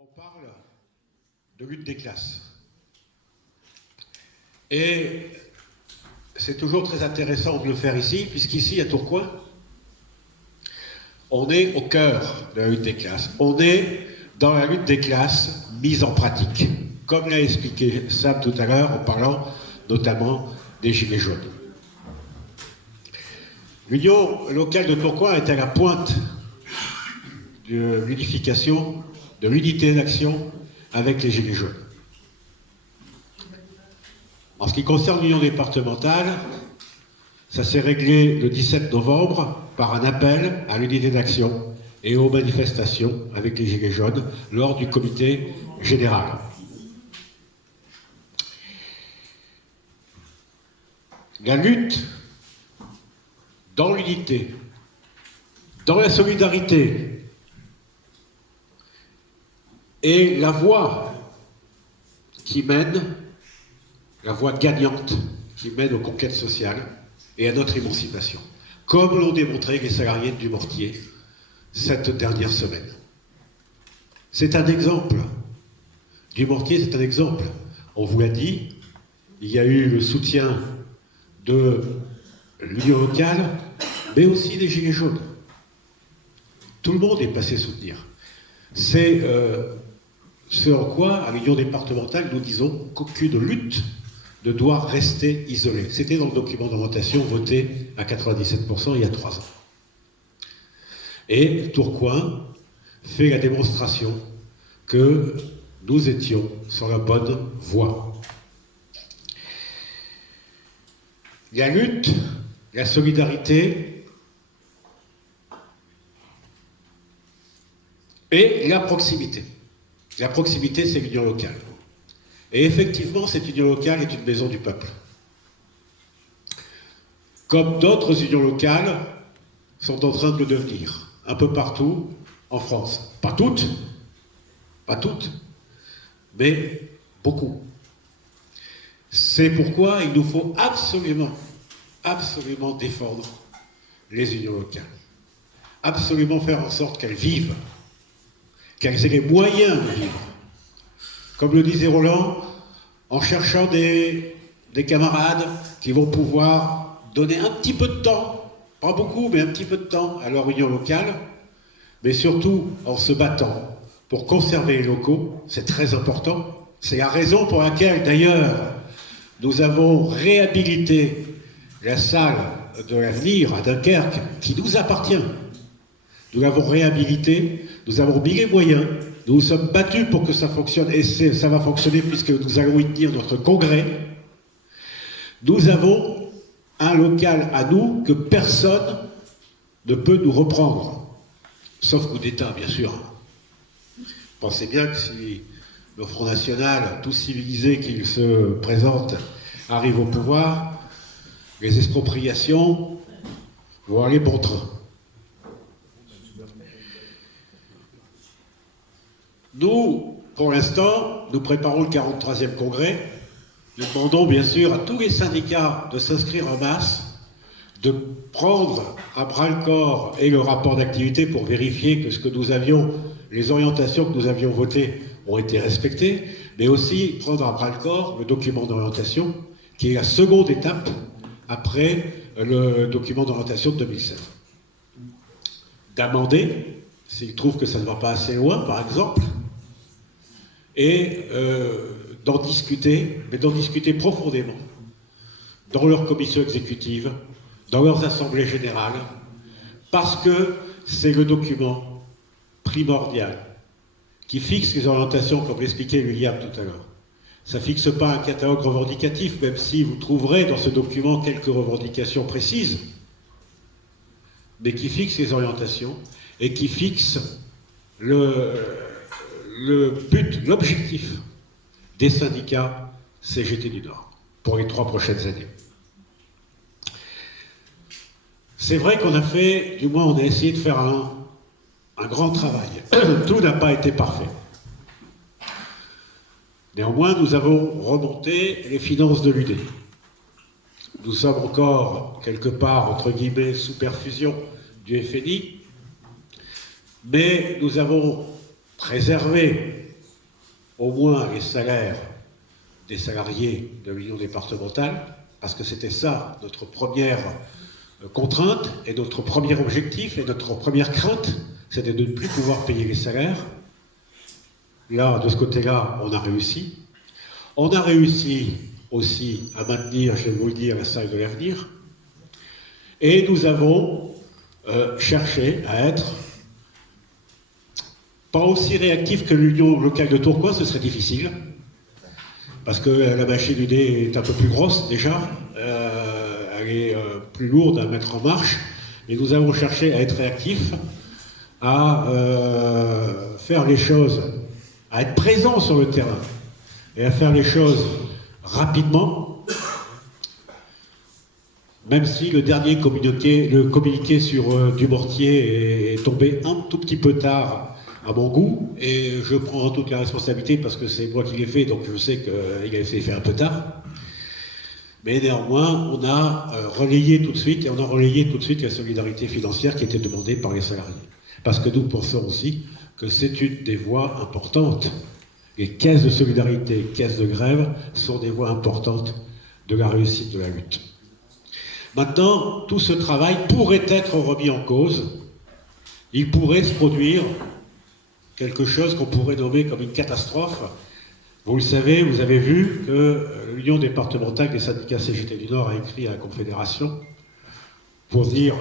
On parle de lutte des classes. Et c'est toujours très intéressant de le faire ici, puisqu'ici, à Tourcoing, on est au cœur de la lutte des classes. On est dans la lutte des classes mise en pratique, comme l'a expliqué Sam tout à l'heure en parlant notamment des Gilets jaunes. L'Union locale de Tourcoing est à la pointe de l'unification, de l'unité d'action avec les Gilets jaunes. En ce qui concerne l'Union départementale, ça s'est réglé le 17 novembre par un appel à l'unité d'action et aux manifestations avec les Gilets jaunes lors du comité général. La lutte dans l'unité, dans la solidarité et la voie qui mène, la voie gagnante qui mène aux conquêtes sociales et à notre émancipation, comme l'ont démontré les salariés du Mortier cette dernière semaine. C'est un exemple. Du Mortier, c'est un exemple. On vous l'a dit, il y a eu le soutien de l'Union locale, mais aussi des Gilets jaunes. Tout le monde est passé soutenir. C'est ce en quoi, à l'Union départementale, nous disons qu'aucune lutte ne doit rester isolée. C'était dans le document d'orientation voté à 97% il y a 3 ans. Et Tourcoing fait la démonstration que nous étions sur la bonne voie. La lutte, la solidarité et la proximité. La proximité, c'est l'union locale. Et effectivement, cette union locale est une maison du peuple. Comme d'autres unions locales sont en train de le devenir, un peu partout en France. Pas toutes, mais beaucoup. C'est pourquoi il nous faut absolument défendre les unions locales. Absolument faire en sorte qu'elles vivent, qu'elles aient les moyens de vivre. Comme le disait Roland, en cherchant des camarades qui vont pouvoir donner un petit peu de temps, pas beaucoup, mais un petit peu de temps à leur union locale, mais surtout en se battant pour conserver les locaux, c'est très important. C'est la raison pour laquelle, d'ailleurs, nous avons réhabilité la salle de l'avenir à Dunkerque, qui nous appartient. Nous l'avons réhabilitée, nous avons mis les moyens, nous nous sommes battus pour que ça fonctionne, et ça va fonctionner puisque nous allons y tenir notre congrès. Nous avons un local à nous que personne ne peut nous reprendre, sauf coup d'État, bien sûr. Pensez bien que si le Front National, tout civilisé qu'il se présente, arrive au pouvoir, les expropriations vont aller bon train. Nous, pour l'instant, nous préparons le 43e congrès. Nous demandons bien sûr à tous les syndicats de s'inscrire en masse, de prendre à bras-le-corps et le rapport d'activité pour vérifier que ce que nous avions, les orientations que nous avions votées ont été respectées, mais aussi prendre à bras-le-corps le document d'orientation, qui est la seconde étape après le document d'orientation de 2007. D'amender, s'ils trouvent que ça ne va pas assez loin, par exemple, et d'en discuter, mais d'en discuter profondément, dans leurs commissions exécutives, dans leurs assemblées générales, parce que c'est le document primordial qui fixe les orientations, comme l'expliquait William tout à l'heure. Ça ne fixe pas un catalogue revendicatif, même si vous trouverez dans ce document quelques revendications précises, mais qui fixe les orientations et qui fixe le but, l'objectif des syndicats CGT du Nord pour les 3 prochaines années. C'est vrai qu'on a fait, du moins on a essayé de faire un grand travail. Tout n'a pas été parfait. Néanmoins, nous avons remonté les finances de l'UD. Nous sommes encore, quelque part, entre guillemets, sous perfusion du FNI, mais nous avons préservé au moins les salaires des salariés de l'Union départementale, parce que c'était ça notre première contrainte et notre premier objectif et notre première crainte, c'était de ne plus pouvoir payer les salaires. Là, de ce côté-là, on a réussi. On a réussi aussi à maintenir, je vais vous le dire, la salle de l'avenir. Et nous avons cherché à être pas aussi réactifs que l'Union locale de Tourcoing, ce serait difficile, parce que la machine UD est un peu plus grosse déjà, elle est plus lourde à mettre en marche, et nous avons cherché à être réactifs, à faire les choses, à être présents sur le terrain, et à faire les choses rapidement, même si le dernier communiqué sur Dumortier est tombé un tout petit peu tard à mon goût, et je prends toute la responsabilité parce que c'est moi qui l'ai fait, donc je sais qu'il a essayé de faire un peu tard. Mais néanmoins, on a relayé tout de suite, et on a relayé tout de suite la solidarité financière qui était demandée par les salariés. Parce que nous pensons aussi que c'est une des voies importantes. Les caisses de solidarité, caisses de grève sont des voies importantes de la réussite de la lutte. Maintenant, tout ce travail pourrait être remis en cause. Il pourrait se produire quelque chose qu'on pourrait nommer comme une catastrophe. Vous le savez, vous avez vu que l'Union départementale des syndicats CGT du Nord a écrit à la Confédération pour dire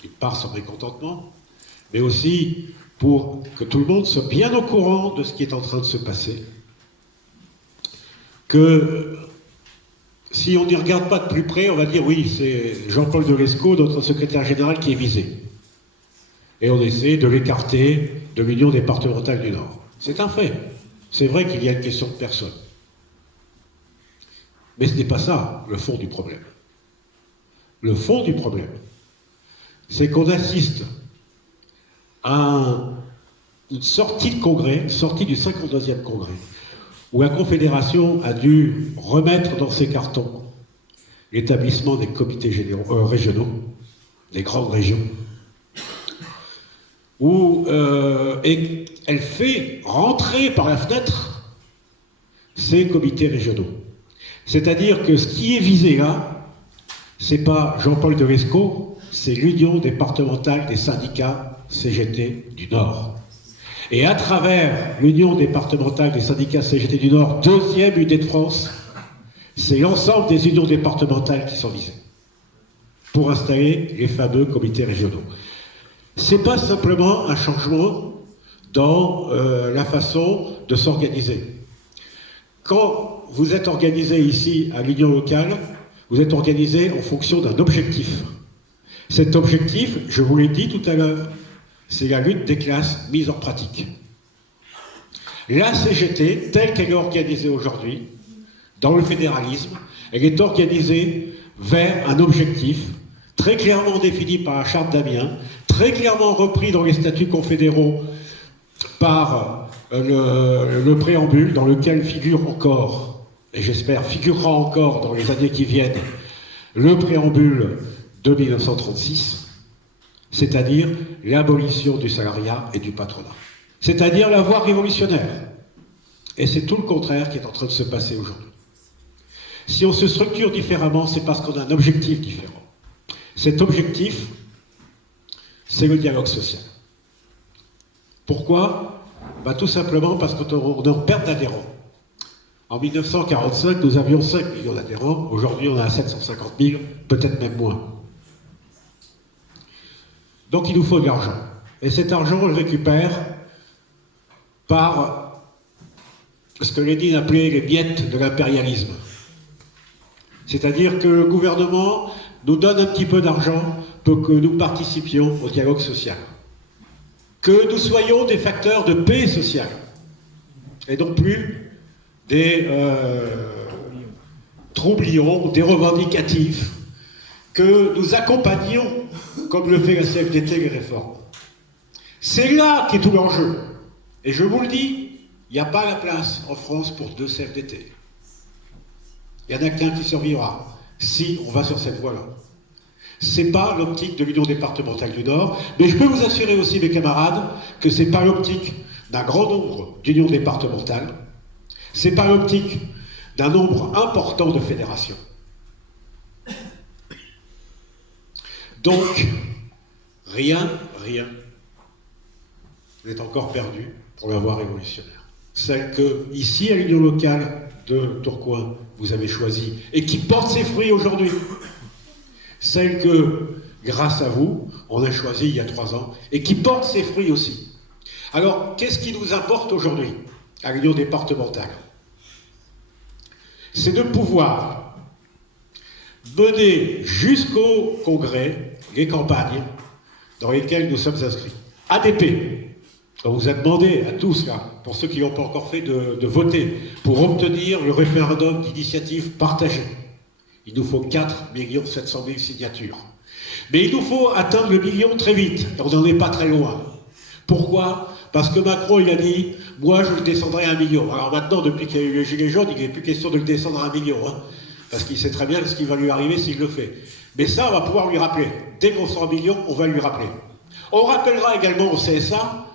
qu'il part son mécontentement, mais aussi pour que tout le monde soit bien au courant de ce qui est en train de se passer. Que si on n'y regarde pas de plus près, on va dire oui, c'est Jean-Paul Delesco, notre secrétaire général, qui est visé. Et on essaie de l'écarter de l'Union départementale du Nord. C'est un fait. C'est vrai qu'il y a une question de personne. Mais ce n'est pas ça, le fond du problème. Le fond du problème, c'est qu'on assiste à une sortie de congrès, une sortie du 52e congrès, où la Confédération a dû remettre dans ses cartons l'établissement des comités régionaux, des grandes régions, où et elle fait rentrer par la fenêtre ces comités régionaux. C'est-à-dire que ce qui est visé là, c'est pas Jean-Paul Delesco, c'est l'Union départementale des syndicats CGT du Nord. Et à travers l'Union départementale des syndicats CGT du Nord, deuxième unité de France, c'est l'ensemble des unions départementales qui sont visées pour installer les fameux comités régionaux. C'est pas simplement un changement dans la façon de s'organiser. Quand vous êtes organisé ici à l'union locale, vous êtes organisé en fonction d'un objectif. Cet objectif, je vous l'ai dit tout à l'heure, c'est la lutte des classes mise en pratique. La CGT, telle qu'elle est organisée aujourd'hui, dans le fédéralisme, elle est organisée vers un objectif très clairement défini par la charte d'Amiens, très clairement repris dans les statuts confédéraux par le préambule, dans lequel figure encore, et j'espère figurera encore dans les années qui viennent, le préambule de 1936, c'est-à-dire l'abolition du salariat et du patronat. C'est-à-dire la voie révolutionnaire. Et c'est tout le contraire qui est en train de se passer aujourd'hui. Si on se structure différemment, c'est parce qu'on a un objectif différent. Cet objectif, c'est le dialogue social. Pourquoi? Tout simplement parce qu'on est en perte d'adhérents. En 1945, nous avions 5 millions d'adhérents. Aujourd'hui, on a 750 000, peut-être même moins. Donc il nous faut de l'argent. Et cet argent, on le récupère par ce que Lénine appelait les miettes de l'impérialisme. C'est-à-dire que le gouvernement nous donne un petit peu d'argent pour que nous participions au dialogue social. Que nous soyons des facteurs de paix sociale. Et non plus des troublions, des revendicatifs. Que nous accompagnions, comme le fait la CFDT, les réformes. C'est là qu'est tout l'enjeu. Et je vous le dis, il n'y a pas la place en France pour 2 CFDT. Il n'y en a qu'un qui survivra, si on va sur cette voie-là. Ce n'est pas l'optique de l'Union départementale du Nord, mais je peux vous assurer aussi, mes camarades, que ce n'est pas l'optique d'un grand nombre d'unions départementales, c'est par l'optique d'un nombre important de fédérations. Donc, rien n'est encore perdu pour la voie révolutionnaire. Celle que, ici, à l'union locale de Tourcoing, vous avez choisie et qui porte ses fruits aujourd'hui. Celle que, grâce à vous, on a choisie il y a 3 ans et qui porte ses fruits aussi. Alors, qu'est-ce qui nous importe aujourd'hui à l'union départementale? C'est de pouvoir mener jusqu'au congrès les campagnes dans lesquelles nous sommes inscrits. ADP, on vous a demandé à tous, là, pour ceux qui n'ont pas encore fait, de voter pour obtenir le référendum d'initiative partagée. Il nous faut 4 700 000 signatures. Mais il nous faut atteindre le million très vite. On n'en est pas très loin. Pourquoi? Parce que Macron, il a dit, moi, je le descendrai à 1 million. Alors maintenant, depuis qu'il y a eu les gilets jaunes, il n'est plus question de le descendre à 1 million. Hein, parce qu'il sait très bien ce qui va lui arriver s'il le fait. Mais ça, on va pouvoir lui rappeler. Dès qu'on sera 1 million, on va lui rappeler. On rappellera également au CSA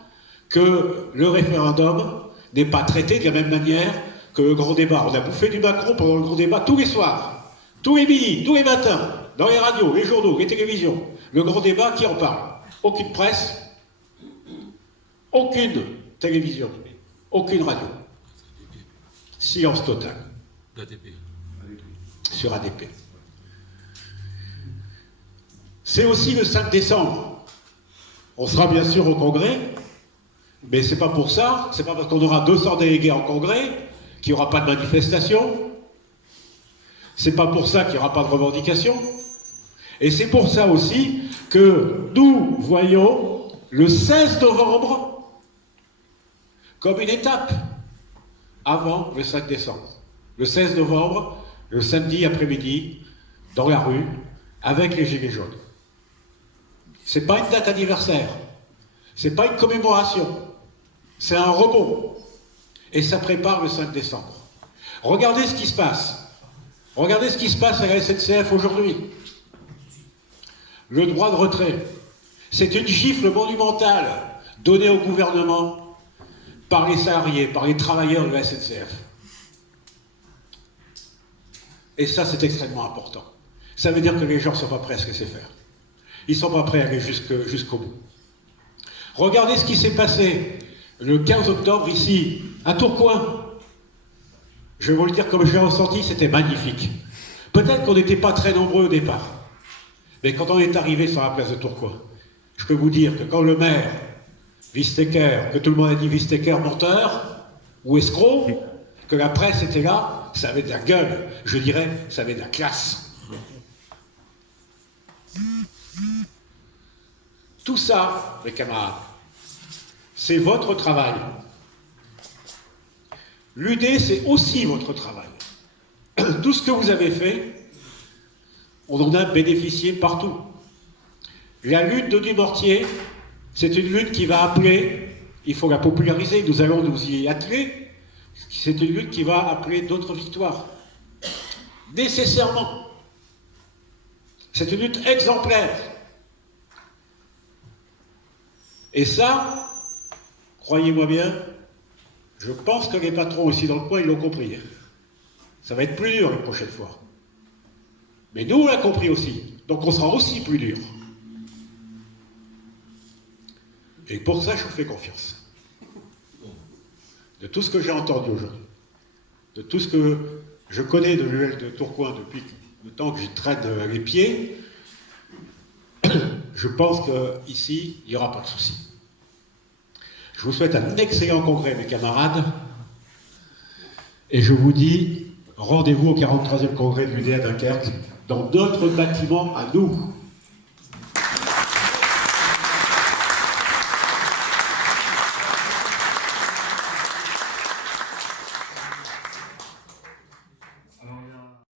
que le référendum n'est pas traité de la même manière que le grand débat. On a bouffé du Macron pendant le grand débat tous les soirs, tous les midis, tous les matins, dans les radios, les journaux, les télévisions. Le grand débat, qui en parle? Aucune presse, aucune télévision, aucune radio. Silence total. Sur ADP. C'est aussi le 5 décembre. On sera bien sûr au congrès, mais c'est pas pour ça, c'est pas parce qu'on aura 200 délégués en congrès qu'il n'y aura pas de manifestation. C'est pas pour ça qu'il n'y aura pas de revendication. Et c'est pour ça aussi que nous voyons le 16 novembre comme une étape avant le 5 décembre. Le 16 novembre, le samedi après-midi, dans la rue, avec les gilets jaunes. C'est pas une date anniversaire, c'est pas une commémoration, c'est un rebond. Et ça prépare le 5 décembre. Regardez ce qui se passe. Regardez ce qui se passe à la SNCF aujourd'hui. Le droit de retrait, c'est une gifle monumentale donnée au gouvernement par les salariés, par les travailleurs de la SNCF. Et ça, c'est extrêmement important. Ça veut dire que les gens ne sont pas prêts à se laisser faire. Ils ne sont pas prêts à aller jusqu'au bout. Regardez ce qui s'est passé le 15 octobre ici, à Tourcoing. Je vais vous le dire comme je l'ai ressenti, c'était magnifique. Peut-être qu'on n'était pas très nombreux au départ. Mais quand on est arrivé sur la place de Tourcoing, je peux vous dire que quand le maire, Visteker, que tout le monde a dit Visteker menteur ou escroc, que la presse était là, ça avait de la gueule. Je dirais, ça avait de la classe. Tout ça, mes camarades, c'est votre travail. L'UD, c'est aussi votre travail. Tout ce que vous avez fait, on en a bénéficié partout. La lutte de Dumortier, c'est une lutte qui va appeler, il faut la populariser, nous allons nous y atteler, c'est une lutte qui va appeler d'autres victoires. Nécessairement. C'est une lutte exemplaire. Et ça, croyez-moi bien, je pense que les patrons aussi dans le coin, ils l'ont compris. Ça va être plus dur la prochaine fois. Mais nous, on l'a compris aussi. Donc on sera aussi plus dur. Et pour ça, je vous fais confiance. De tout ce que j'ai entendu aujourd'hui, de tout ce que je connais de l'UL de Tourcoing depuis le temps que j'y traîne les pieds, je pense qu'ici, il n'y aura pas de souci. Je vous souhaite un excellent congrès, mes camarades, et je vous dis, rendez-vous au 43e congrès de l'UD à Dunkerque, dans notre bâtiment à nous.